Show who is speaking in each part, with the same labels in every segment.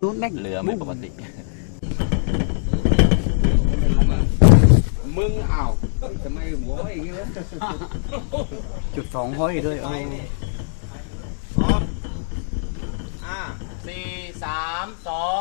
Speaker 1: นู้นแม่ง
Speaker 2: เหลือไม่ปกติ
Speaker 3: มึงอ้าวทำไมหัวอย่างงี้วะ
Speaker 1: จุด2 ห้อยด้วย
Speaker 2: 4 3 2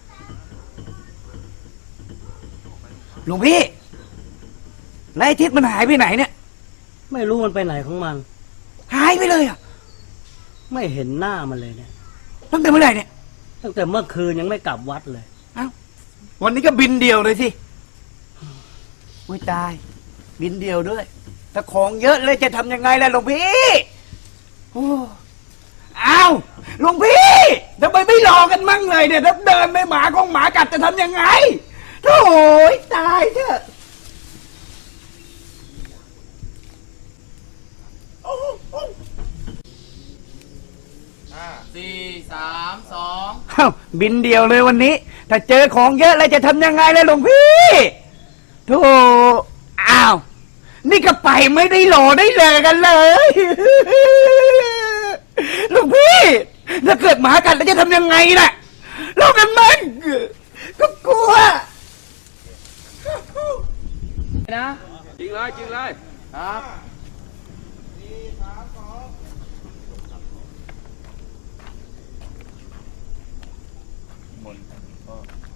Speaker 1: หลวงพี่แล้วไอ้ทิศมันหายไปไหนเนี่ย
Speaker 4: ไม่รู้มันไปไหนของมัน
Speaker 1: หายไปเลยอ่ะ
Speaker 4: ไม่เห็นหน้ามันเลยเนี่ย
Speaker 1: ตั้งแต่เมื่อไหร่เนี่ย
Speaker 4: ตั้งแต่เมื่อคืนยังไม่กลับวัดเลย
Speaker 1: วันนี้ก็บินเดียวเลยสิอุ้ยตายบินเดียวด้วยถ้าของเยอะเลยจะทำยังไงล่ะหลวงพี่โอ้อ้าวหลวงพี่ทำไมไม่รอกันมั่งเลยเนี่ยถ้าเดินไม่หมาของหมากัดจะทำยังไงโถ่ตายเถอะ
Speaker 2: 4 3 2
Speaker 1: อ้าวบินเดียวเลยวันนี้ ถ้าเจอของเยอะแล้วจะทำยังไงล่ะหลวงพี่โธ่อ้าวนี่ก็ไปไม่ได้รอได้เลยกันเลยหลวงพี่ถ้าเกิดหมากัดแล้วจะทำยังไงล่ะเรากันมันก็กลัว
Speaker 2: นะ
Speaker 3: จริงเลย
Speaker 2: ครับมนก็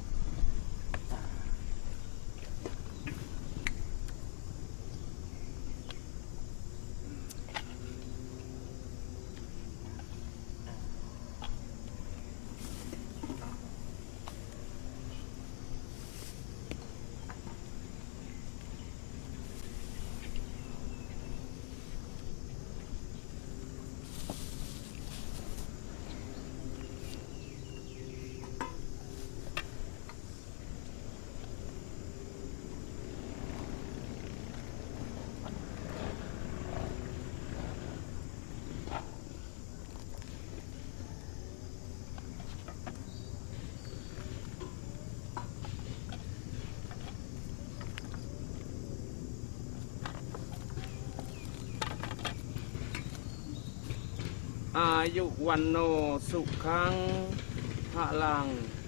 Speaker 3: อายุวันโนสุขังพลัง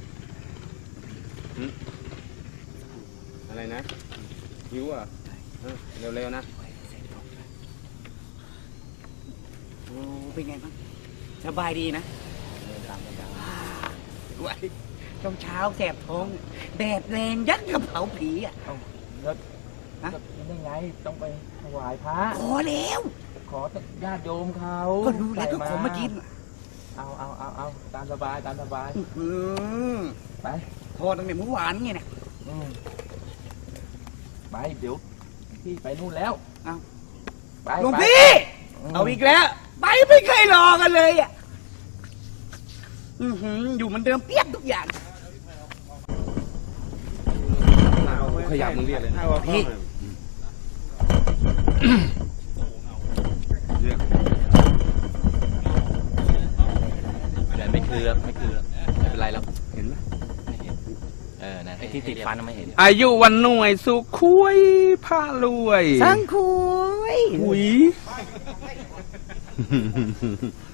Speaker 3: อะไรนะหิวอ่ะเร็วๆนะ
Speaker 1: โอ้เป็นไงบ้างสบายดีนะไว้ต้องเช้าแสบท้องแดดแรงยัดกระเผาผีอ่ะ
Speaker 5: แล้วยังไงต้องไปถวายพระ
Speaker 1: ขอแล้ว
Speaker 5: ขอญาติโยมเขา
Speaker 1: ก็ดูแล้วก็ขอมากิน
Speaker 5: เอาตามสบายไป
Speaker 1: โทษตั้งแต่เมื่อวานไงเนี่ย
Speaker 5: ไปเดี๋ยวพี่ไปนู่นแล้ว
Speaker 1: เอา
Speaker 5: ไป
Speaker 1: หลวงพี่เอาอีกแล้วไปไม่เคยรอกันเลยอ่ะอยู่เหมือนเดิมเปียกทุกอย่าง
Speaker 3: ขยับมึงเรียกเลยนะ
Speaker 1: พี่
Speaker 2: ไม่คือไม่เป็นไรแล้ว
Speaker 3: เห็นไหม
Speaker 2: ไม่เห็นนะไอ้ที่ติดฟันไม่เห็น
Speaker 3: อายุวันหน่วยสุขคุยผ้ารวย
Speaker 1: สังคุย
Speaker 3: คุย